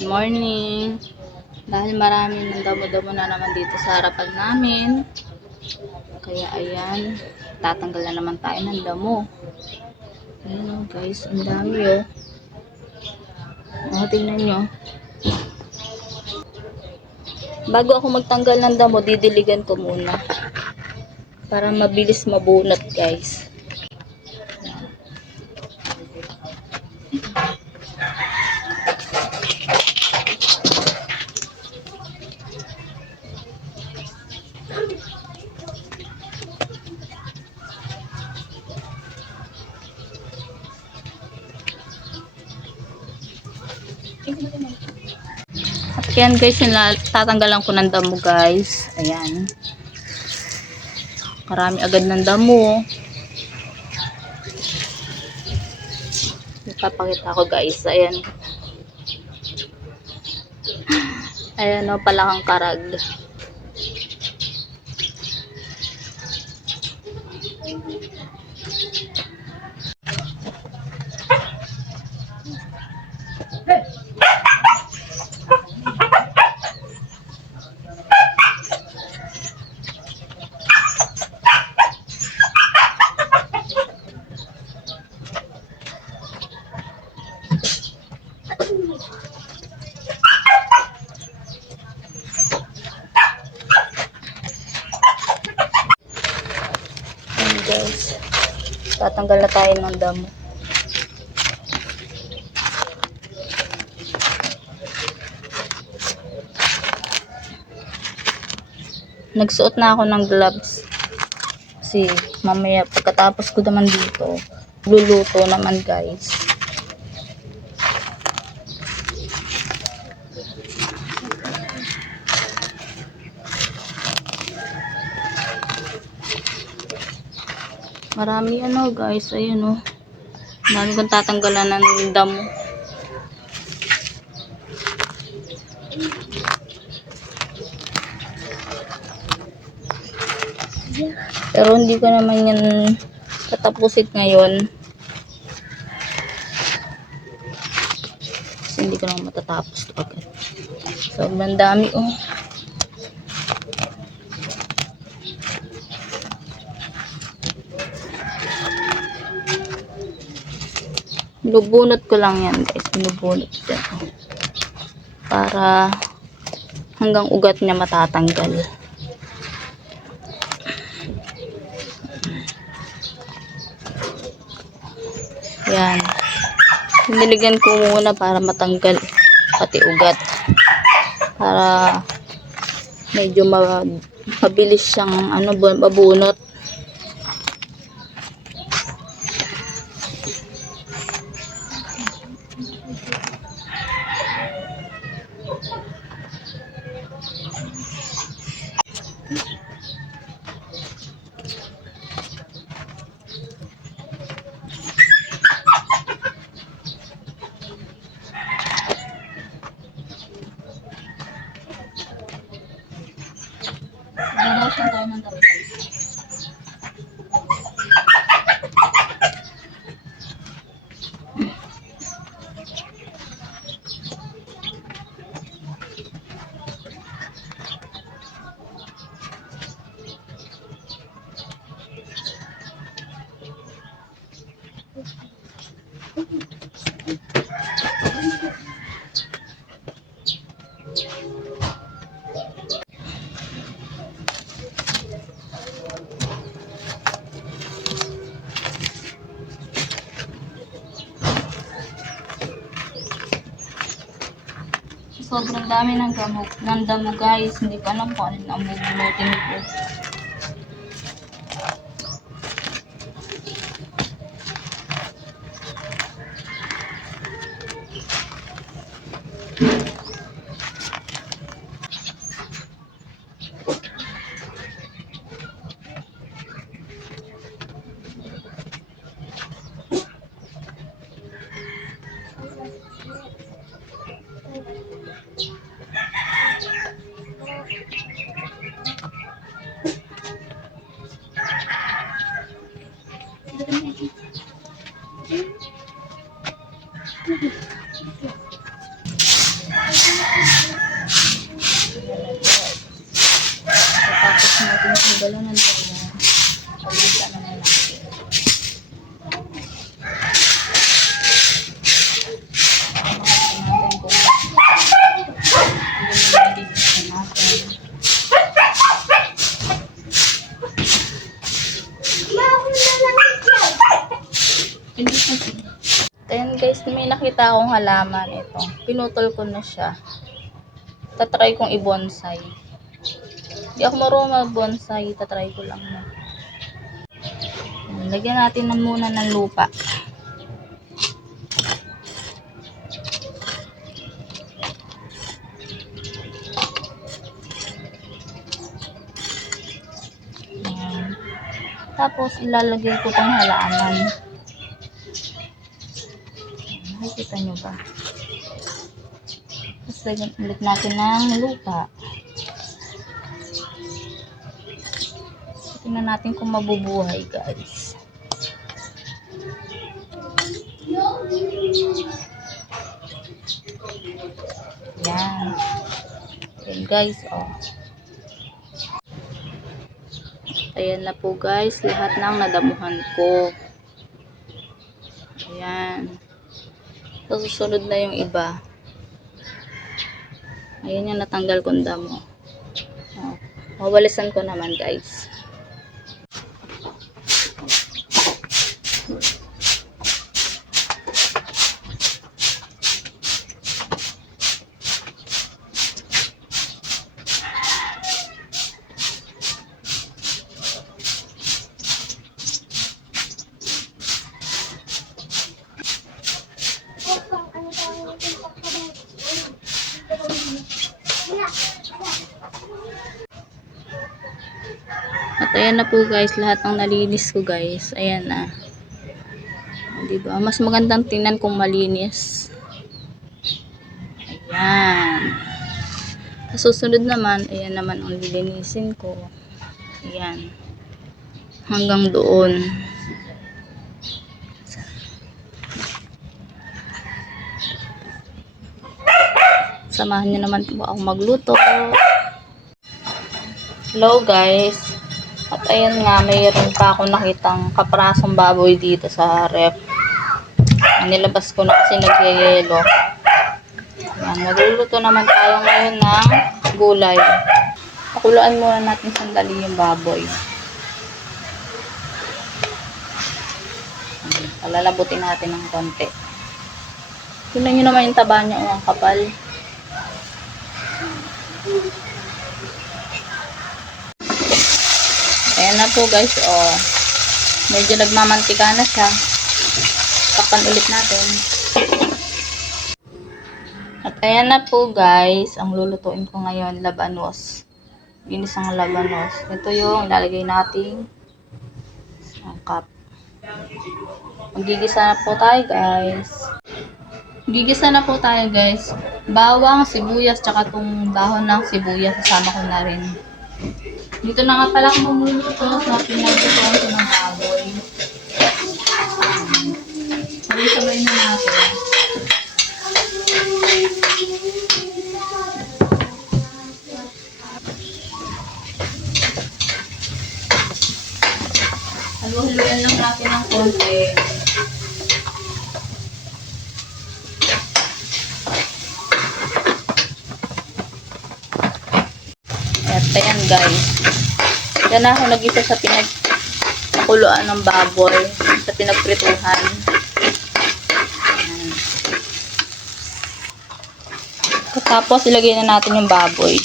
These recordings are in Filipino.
Good morning. Dahil marami ng damo-damo na naman dito sa harapan namin. Kaya ayan, tatanggal na naman tayo ng damo. Ayan guys, ang dami o. O, tingnan nyo. Bago ako magtanggal ng damo, didiligan ko muna. Para mabilis mabunot guys. At yan guys, tatanggalan ko ng damo guys. Ayan. Marami agad ng damo. Ipapakita ko guys. Ayan. Ayan o, palakang karag. Ayan guys. Tatanggal na tayo ng damo. Nagsuot na ako ng gloves. Kasi mamaya pagkatapos ko naman dito, luluto naman guys. Marami ano guys, ayun oh. Marami kong tatanggalan ng damo. Pero hindi ko naman yan tatapusin ngayon. Kasi hindi ko naman matatapos ito agad. Sobrang dami oh. Binubunot ko lang yan guys. Binubunot ko. Para hanggang ugat niya matatanggal. Yan. Niligan ko muna para matanggal pati ugat. Para medyo ma mabilis siyang ano bu- mabunot. demanda. Sobrang dami ng damo, ng damo guys. Hindi ko alam kung ano ang bubunutin ko. Tapos natin sa balanan tayo. Pagdita May nakita akong halaman ito. Pinutol ko na siya. Tatry kong i-bonsai. Hindi ako marunong mag-bonsai. Tatry ko lang na. Lagyan natin na muna ng lupa. Tapos ilalagay ko tong halaman. Nakikita nyo ba? Tapos lagyan ulit natin ng lupa. Tingnan natin kung mabubuhay guys. Yan. Yan guys, oh. Ayan na po guys, lahat ng nadamuhan ko. Ayan. Susunod na yung iba. Ayan yung natanggal kong damo. Oh. Mawalisan ko naman guys. Ayan na po guys, lahat ng nalinis ko guys. Ayan na. Diba? Mas magandang tingnan kung malinis. Ayan. Sa susunod naman, ayan naman ang lilinisin ko. Ayan. Hanggang doon. Samahan niyo naman po ako magluto. Hello guys. At ayun nga, mayroon pa ako nakitang kaprasong baboy dito sa ref. Nilabas ko na kasi nagyayelo. Yan, magluluto naman tayo ngayon ng gulay. Pakuluan muna natin sandali yung baboy. Ayan, Palalabutin natin ng konti. Tingnan nyo naman yung taba niya, oh, ang kapal. Ayan na po guys, oh. Medyo nagmamantika na siya. Tapan ulit natin. At ayan na po guys, ang lulutuin ko ngayon, labanos. Ginisang labanos. Ito yung lalagay nating sangkap. Magigisa na po tayo guys. Gigisa na po tayo guys. Bawang, sibuyas, tsaka tong dahon ng sibuyas, sasama ko na rin. Dito na nga pala ako mamuluto sa pinagtutuan ko ng baboy. Sabay-sabay na natin. Halu-haluan lang natin ng konti. At ayan guys. Yan ako nag-isa sa pinagkuluan ng baboy. Sa pinagprituhan. Tapos ilagay na natin yung baboy.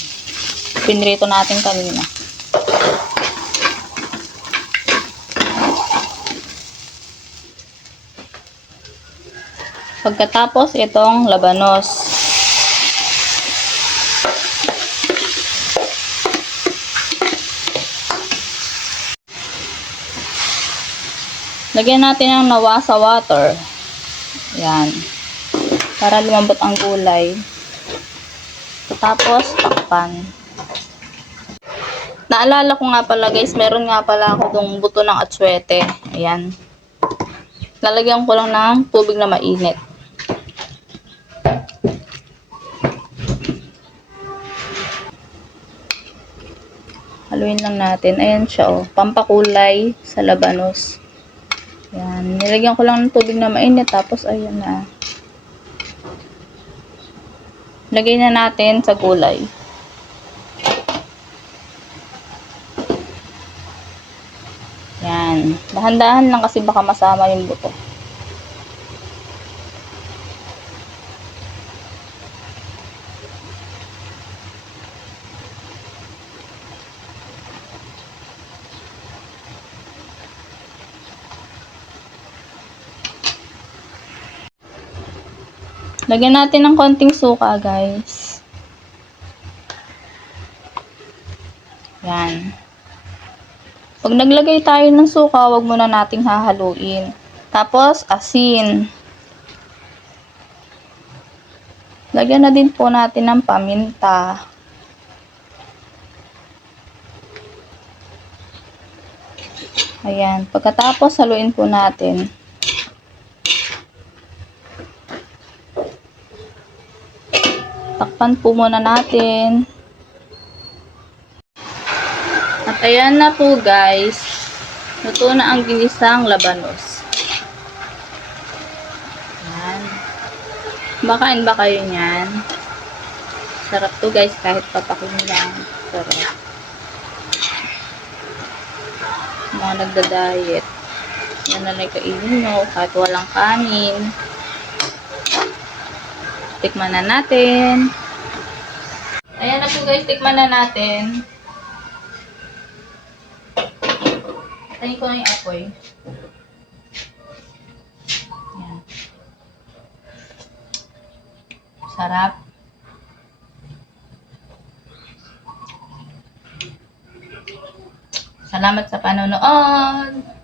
Pinrito natin kanina. Pagkatapos itong labanos. Lagyan natin ng nawa sa water. Yan. Para lumambot ang gulay. Tapos, takpan. Naalala ko nga pala guys, meron nga pala ako tong buto ng atswete. Ayan. Lalagyan ko lang ng tubig na mainit. Haluin lang natin. Ayan siya, oh. Pampakulay sa labanos. Yan. Nilagyan ko lang ng tubig na mainit. Tapos, ayan na. Lagay na natin sa gulay. Yan. Dahan-dahan lang kasi baka masama yung buto. Lagyan natin ng konting suka, guys. Yan. Pag naglagay tayo ng suka, wag muna nating hahaluin. Tapos, asin. Lagyan na din po natin ng paminta. Ayan. Pagkatapos, haluin po natin. Takpan po muna natin. At ayan na po guys. Luto na ang ginisang labanos. Yan. Bakain ba kayo niyan? Sarap to guys kahit papakin lang. Sarap. Mga nagda-diet. Yan na lang kainin nyo kahit walang kanin. Tikman na natin. Ayan na po guys, tikman na natin. Tayin ko na yung apoy. Ayan. Sarap. Salamat sa panonood.